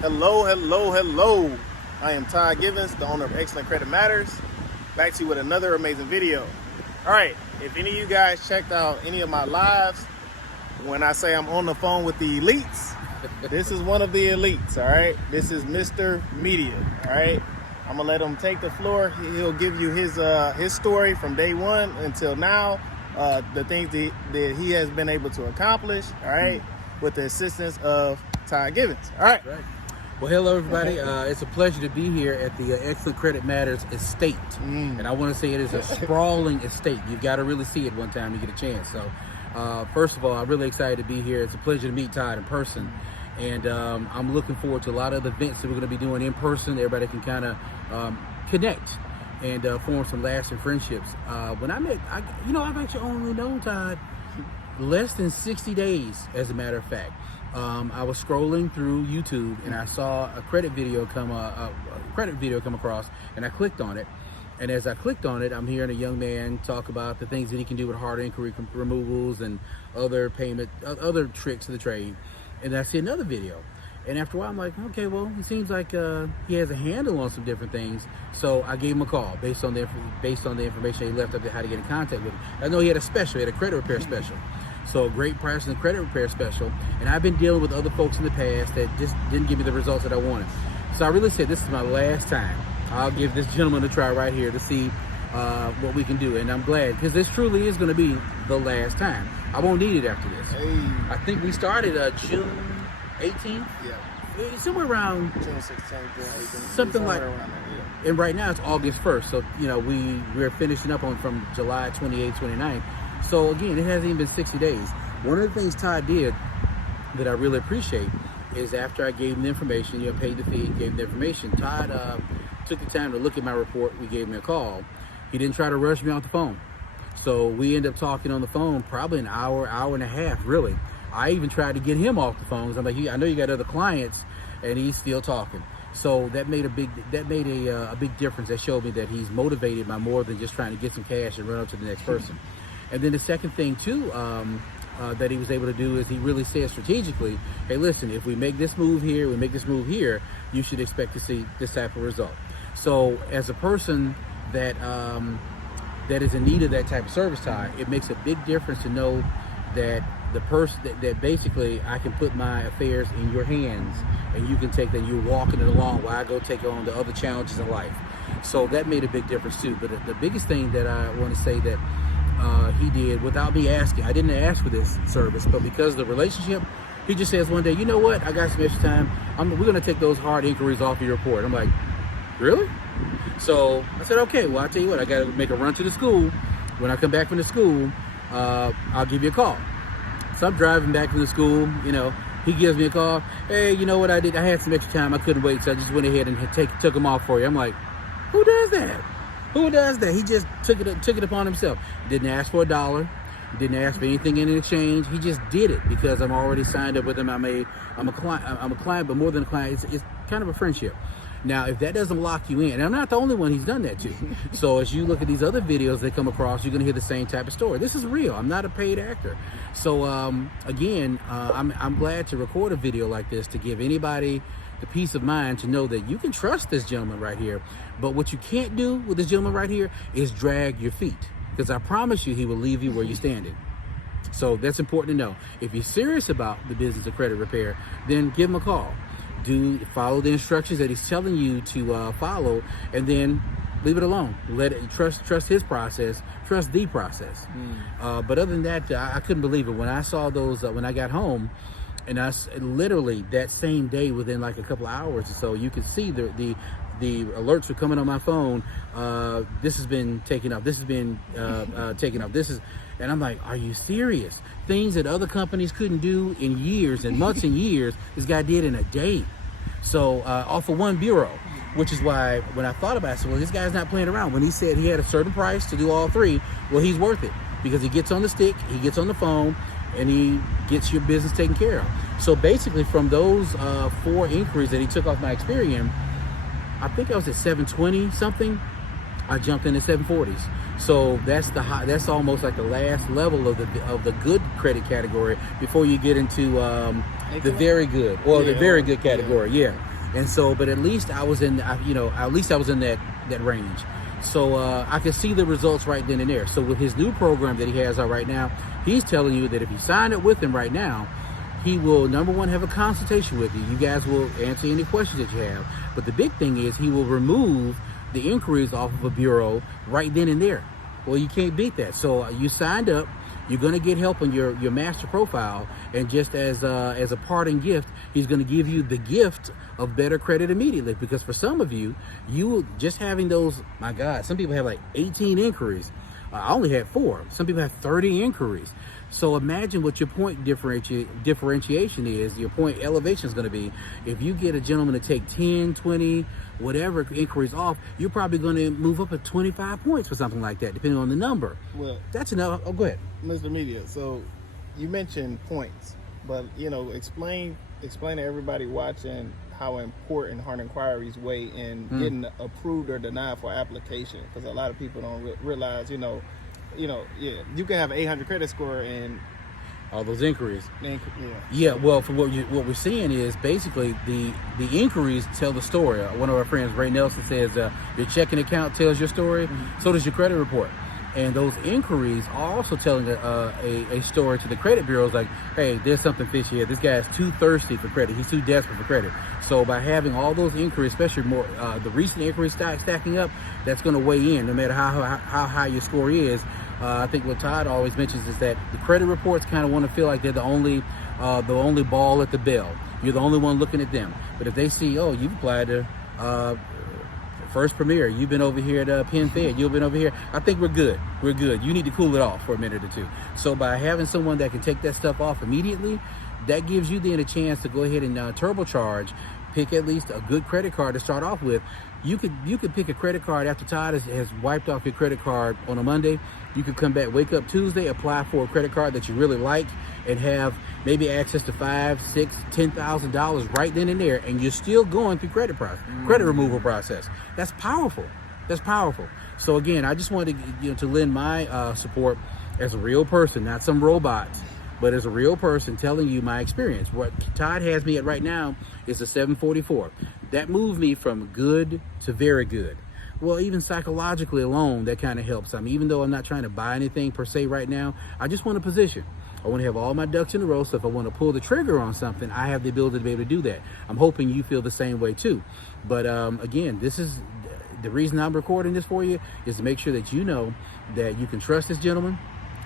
Hello, hello, hello. I am Todd Givens, the owner of Excellent Credit Matters. Back to you with another amazing video. All right, if any of you guys checked out any of my lives, when I say I'm on the phone with the elites, this is one of the elites, all right? This is Mr. Media, all right? I'm gonna let him take the floor. He'll give you his story from day one until now, the things that he has been able to accomplish, all right, with the assistance of Todd Givens, all right? Well, hello, everybody. It's a pleasure to be here at the Excellent Credit Matters estate. And I want to say it is a sprawling estate. You've got to really see it one time to get a chance. So, first of all, I'm really excited to be here. It's a pleasure to meet Todd in person. And I'm looking forward to a lot of the events that we're going to be doing in person. Everybody can kind of connect and form some lasting friendships. When I've actually only known Todd less than 60 days, as a matter of fact. I was scrolling through YouTube and I saw a credit video come across, and I clicked on it. And as I clicked on it, I'm hearing a young man talk about the things that he can do with hard inquiry removals and other tricks of the trade. And I see another video, and after a while I'm like, okay, well, it seems like he has a handle on some different things. So I gave him a call based on the information he left up there, how to get in contact with him. I know he had a credit repair special. So a great price and credit repair special. And I've been dealing with other folks in the past that just didn't give me the results that I wanted. So I really said, this is my last time. I'll give this gentleman a try right here to see what we can do. And I'm glad, because this truly is going to be the last time. I won't need it after this. Hey. I think we started June 18th. Yeah. Somewhere around June 16th, June 18th. something like, around there, yeah. And right now it's August 1st. So, we're finishing up from July 28th, 29th. So again, it hasn't even been 60 days. One of the things Todd did that I really appreciate is after I gave him the information, paid the fee, gave him the information, Todd took the time to look at my report. We gave him a call. He didn't try to rush me off the phone. So we ended up talking on the phone probably an hour and a half, really. I even tried to get him off the phone because I'm like, I know you got other clients, and he's still talking. So that made a big difference. That showed me that he's motivated by more than just trying to get some cash and run up to the next person. And then the second thing too that he was able to do is he really said strategically, hey, listen, if we make this move here, you should expect to see this type of result. So as a person that is in need of that type of service, Todd, it makes a big difference to know that the person that basically I can put my affairs in your hands, and you can take that, you're walking it along while I go take on the other challenges in life. So that made a big difference too. But the biggest thing that I want to say that he did without me asking, I didn't ask for this service, but because of the relationship, he just says one day, you know what, I got some extra time, we're going to take those hard inquiries off your report. I'm like, really? So I said, okay, well, I'll tell you what, I got to make a run to the school. When I come back from the school, I'll give you a call. So I'm driving back from the school, he gives me a call. Hey, you know what I did? I had some extra time. I couldn't wait, so I just went ahead and took them off for you. I'm like, who does that? Who does that? He just took it upon himself. Didn't ask for $1. Didn't ask for anything in exchange. He just did it because I'm already signed up with him. I'm a client, but more than a client, it's kind of a friendship. Now, if that doesn't lock you in, and I'm not the only one he's done that to. So as you look at these other videos that come across, you're going to hear the same type of story. This is real. I'm not a paid actor. So again, I'm glad to record a video like this to give anybody the peace of mind to know that you can trust this gentleman right here. But what you can't do with this gentleman right here is drag your feet, because I promise you he will leave you where you're standing. So that's important to know. If you're serious about the business of credit repair, then give him a call. Follow the instructions that he's telling you to follow, and then leave it alone. Trust his process, trust the process. But other than that, I couldn't believe it when I saw those when I got home. And I literally that same day, within like a couple of hours or so, you could see the alerts were coming on my phone. This has been taken up. This has been taken up. And I'm like, are you serious? Things that other companies couldn't do in years and months and years, this guy did in a day. So off of one bureau, which is why when I thought about it, I said, well, this guy's not playing around. When he said he had a certain price to do all three, well, he's worth it, because he gets on the stick, he gets on the phone, and he gets your business taken care of. So basically, from those 4 inquiries that he took off my Experian, I think I was at 720 something. I jumped in at 740s. So that's almost like the last level of the good credit category before you get into the very good, or the very good category. Yeah. And so, but at least I was in, at least I was in that range. So I could see the results right then and there. So with his new program that he has out right now, he's telling you that if you sign up with him right now, he will, number one, have a consultation with you. You guys will answer any questions that you have. But the big thing is he will remove the inquiries off of a bureau right then and there. Well, you can't beat that. So you signed up. You're going to get help on your master profile, and just as a parting gift, he's going to give you the gift of better credit immediately. Because for some of you, just having those, my God, some people have like 18 inquiries. I only had 4. Some people have 30 inquiries. So imagine what your point differentiation is, your point elevation is going to be. If you get a gentleman to take 10, 20, whatever inquiries off, you're probably going to move up at 25 points for something like that, depending on the number. Well, that's enough. Oh, go ahead. Mr. Media, so you mentioned points, but explain to everybody watching how important hard inquiries weigh in getting approved or denied for application, because a lot of people don't realize, you can have an 800 credit score and all those inquiries. Yeah. Well, for what we're seeing is basically the inquiries tell the story. One of our friends, Ray Nelson, says your checking account tells your story. So does your credit report. And those inquiries are also telling a story to the credit bureaus, like, hey, there's something fishy here. This guy's too thirsty for credit. He's too desperate for credit. So by having all those inquiries, especially more the recent inquiries stacking up, that's going to weigh in no matter how high your score is. I think what Todd always mentions is that the credit reports kind of want to feel like they're the only ball at the bell. You're the only one looking at them. But if they see, oh, you've applied to First Premier, you've been over here at Penn Fed, you've been over here, I think we're good. We're good. You need to cool it off for a minute or two. So by having someone that can take that stuff off immediately, that gives you then a chance to go ahead and turbocharge, pick at least a good credit card to start off with. You could pick a credit card after Todd has wiped off your credit card on a Monday. You could come back, wake up Tuesday, apply for a credit card that you really like, and have maybe access to $5,000, $6,000, $10,000 right then and there, and you're still going through credit removal process. That's powerful. That's powerful. So again, I just wanted to lend my support as a real person, not some robots, but as a real person telling you my experience. What Todd has me at right now is a 744. That moved me from good to very good. Well, even psychologically alone, that kind of helps. I mean, even though I'm not trying to buy anything per se right now, I just want a position. I want to have all my ducks in a row, so if I want to pull the trigger on something, I have the ability to be able to do that. I'm hoping you feel the same way too. But again, this is the reason I'm recording this for you, is to make sure that you know that you can trust this gentleman.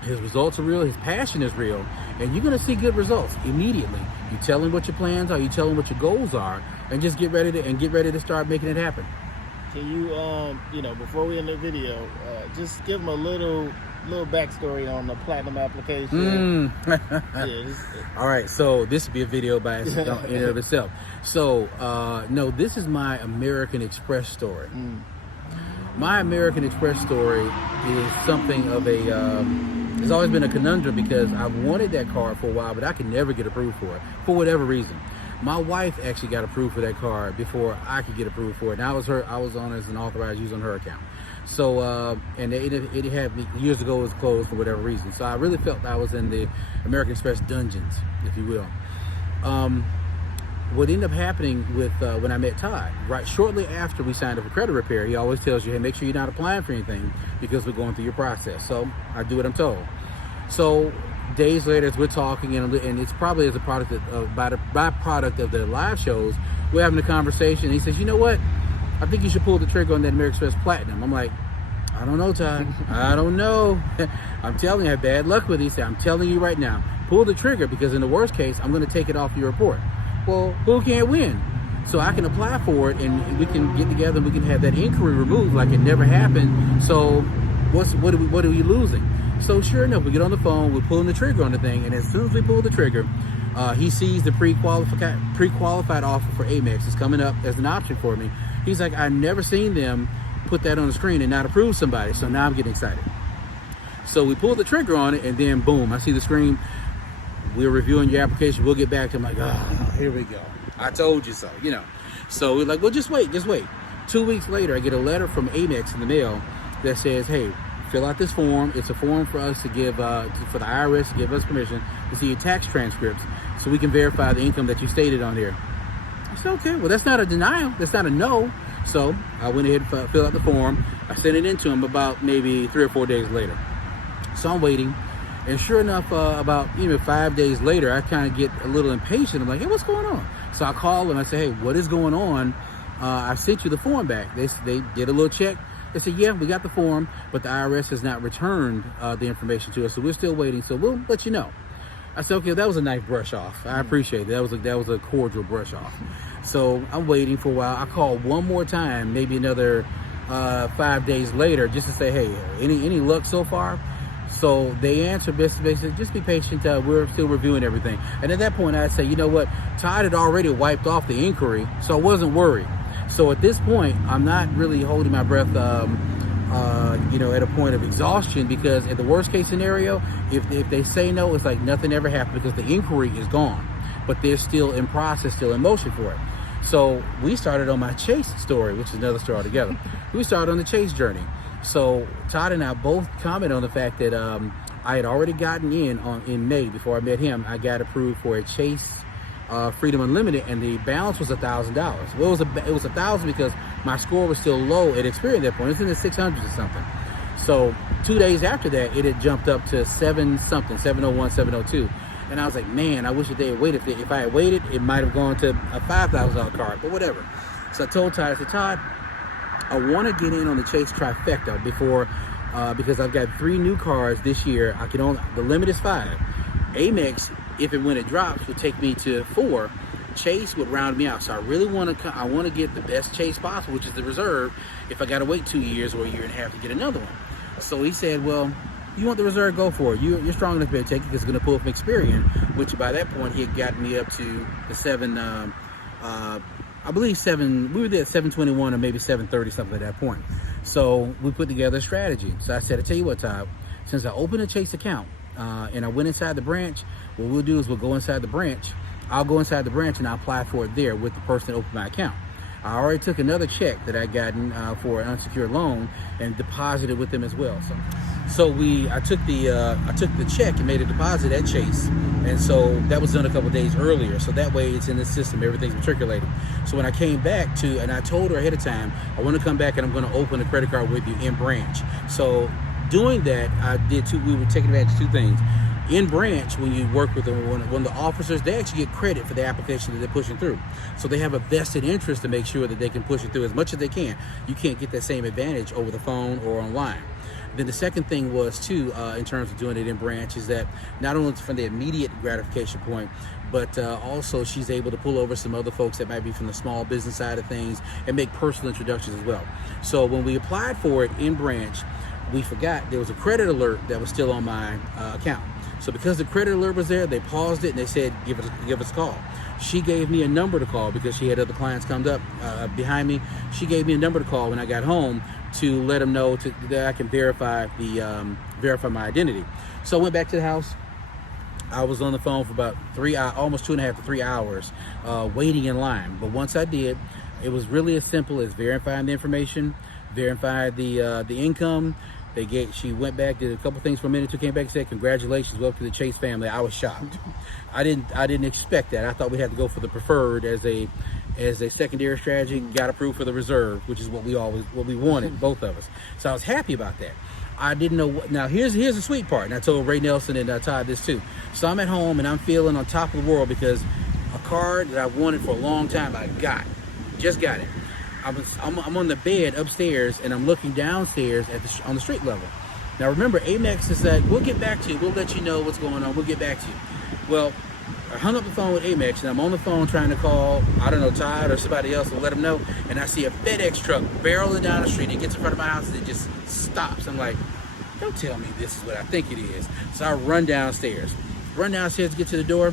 His results are real, his passion is real, and you're going to see good results immediately. You tell him what your plans are, you tell him what your goals are, and just get ready to start making it happen. Can you, before we end the video, just give them a little backstory on the platinum application? All right, so this would be a video by in and of itself. So, no, this is my American Express story. My American Express story is something of it's always been a conundrum, because I've wanted that card for a while, but I could never get approved for it for whatever reason. My wife actually got approved for that card before I could get approved for it. And I was on as an authorized use on her account. So, and it had years ago, it was closed for whatever reason. So I really felt I was in the American Express dungeons, if you will. What ended up happening with when I met Todd, right shortly after we signed up for credit repair, he always tells you, hey, make sure you're not applying for anything because we're going through your process. So I do what I'm told. So days later, as we're talking, and it's probably as a product byproduct of the live shows, we're having a conversation. And he says, you know what? I think you should pull the trigger on that American Express Platinum. I'm like, I don't know, Todd. I don't know. I'm telling you, I have bad luck with it. He said, I'm telling you right now, pull the trigger, because in the worst case, I'm going to take it off your report. Well, who can't win? So I can apply for it, and we can get together and we can have that inquiry removed like it never happened. So what are we losing? So sure enough, we get on the phone, we're pulling the trigger on the thing, and as soon as we pull the trigger, he sees the pre-qualified offer for Amex is coming up as an option for me. He's like, I've never seen them put that on the screen and not approve somebody, so now I'm getting excited. So we pull the trigger on it, and then boom, I see the screen. We're reviewing your application. We'll get back to him. I'm like, oh, here we go. I told you so, So we're like, well, just wait. 2 weeks later, I get a letter from Amex in the mail that says, hey, fill out this form. It's a form for us to give, for the IRS to give us permission to see your tax transcripts so we can verify the income that you stated on here. I said, okay, well, that's not a denial. That's not a no. So I went ahead and filled out the form. I sent it in to him about maybe 3 or 4 days later. So I'm waiting. And sure enough, about 5 days later, I kind of get a little impatient. I'm like, hey, what's going on? So I call them. I say, hey, what is going on? I sent you the form back. They did a little check. They said, yeah, we got the form, but the IRS has not returned the information to us. So we're still waiting. So we'll let you know. I said, okay, that was a nice brush off. I appreciate it. That was a cordial brush off. So I'm waiting for a while. I called one more time, maybe another 5 days later, just to say, hey, any luck so far? So they answered basically, just be patient. We're still reviewing everything. And at that point, I'd say, you know what? Todd had already wiped off the inquiry, so I wasn't worried. So at this point, I'm not really holding my breath, at a point of exhaustion, because in the worst case scenario, if they say no, it's like nothing ever happened because the inquiry is gone, but they're still in process, still in motion for it. So we started on my Chase story, which is another story altogether. We started on the Chase journey. So Todd and I both commented on the fact that I had already gotten in May before I met him. I got approved for a Chase Freedom Unlimited, and the balance was $1,000. Well, it was $1,000 because my score was still low at Experian at that point. It's in the 600s or something. So 2 days after that, it had jumped up to 701, 702. And I was like, man, I wish that they had waited. If I had waited, it might have gone to a $5,000 card, but whatever. So I told Todd, I said, Todd, I want to get in on the Chase trifecta before, because I've got 3 new cards this year. The limit is 5. Amex, if and when it drops, would take me to 4. Chase would round me out. So I really want to get the best Chase possible, which is the reserve, if I got to wait 2 years or a year and a half to get another one. So he said, well, you want the reserve, go for it. You're strong enough to take it because it's going to pull from Experian, which by that point he had gotten me up to the 7, I believe 7, we were there at 721 or maybe 730, something at that point. So we put together a strategy. So I said, I tell you what, Todd, since I opened a Chase account and I went inside the branch, what we'll do is we'll go inside the branch. I'll go inside the branch and I'll apply for it there with the person that opened my account. I already took another check that I gotten for an unsecured loan and deposited with them as well. So I took the check and made a deposit at Chase, and so that was done a couple of days earlier. So that way it's in the system, everything's matriculated. So when I came back and I told her ahead of time, I want to come back and I'm going to open a credit card with you in branch. So doing that, we were taking advantage of 2 things. In branch, when you work with one of the officers, they actually get credit for the application that they're pushing through. So they have a vested interest to make sure that they can push it through as much as they can. You can't get that same advantage over the phone or online. Then the second thing was too, in terms of doing it in branch, is that not only from the immediate gratification point, but also she's able to pull over some other folks that might be from the small business side of things and make personal introductions as well. So when we applied for it in branch, we forgot there was a credit alert that was still on my account. So because the credit alert was there, they paused it and they said, give us a call. She gave me a number to call because she had other clients come up behind me. She gave me a number to call when I got home to let them know that I can verify my identity. So I went back to the house. I was on the phone for about almost 2.5 to 3 hours, waiting in line. But once I did, it was really as simple as verifying the information, verifying the income. She went back, did a couple things for a minute, came back and said, congratulations, welcome to the Chase family. I was shocked. I didn't expect that. I thought we had to go for the preferred as a secondary strategy. Got approved for the reserve, which is what we wanted, both of us. So I was happy about that. I didn't know now here's the sweet part, and I told Ray Nelson and Todd this too. So I'm at home and I'm feeling on top of the world because a card that I've wanted for a long time, just got it. I'm on the bed upstairs and I'm looking downstairs on the street level. Now remember, Amex is like, we'll get back to you. We'll let you know what's going on. We'll get back to you. Well, I hung up the phone with Amex and I'm on the phone trying to call, I don't know, Todd or somebody else to let them know. And I see a FedEx truck barreling down the street. It gets in front of my house and it just stops. I'm like, don't tell me this is what I think it is. So I run downstairs to get to the door.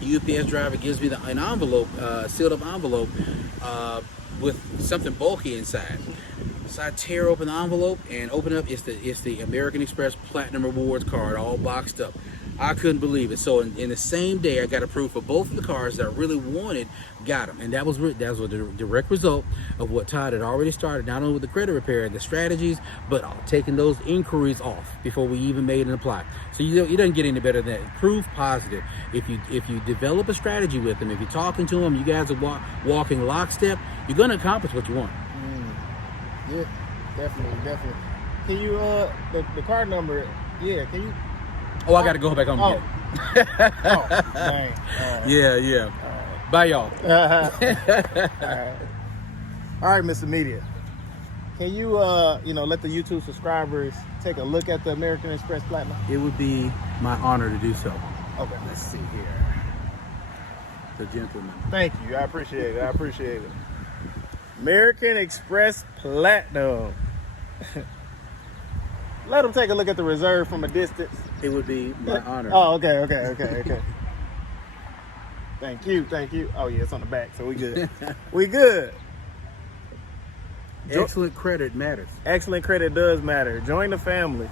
The UPS driver gives me an envelope, sealed up envelope, with something bulky inside. So I tear open the envelope and open up. It's the American Express Platinum Rewards card, all boxed up. I couldn't believe it. So in the same day, I got approved for both of the cars that I really wanted, got them. And that was a direct result of what Todd had already started, not only with the credit repair and the strategies, but taking those inquiries off before we even made an apply. So you don't get any better than that. Proof positive. If you develop a strategy with them, if you're talking to them, you guys are walking lockstep, you're going to accomplish what you want. Yeah, definitely. Can you, the card number, yeah, can you? Oh, I got to go back home again. Oh, dang. Yeah. Bye, y'all. All right, Mr. Media. Can you, let the YouTube subscribers take a look at the American Express Platinum? It would be my honor to do so. Okay, let's see here. The gentleman. Thank you. I appreciate it. American Express Platinum. Let them take a look at the reserve from a distance. It would be my honor. Oh, okay. Thank you. Oh, yeah, it's on the back, so we good. We good. Excellent credit matters. Excellent credit does matter. Join the family.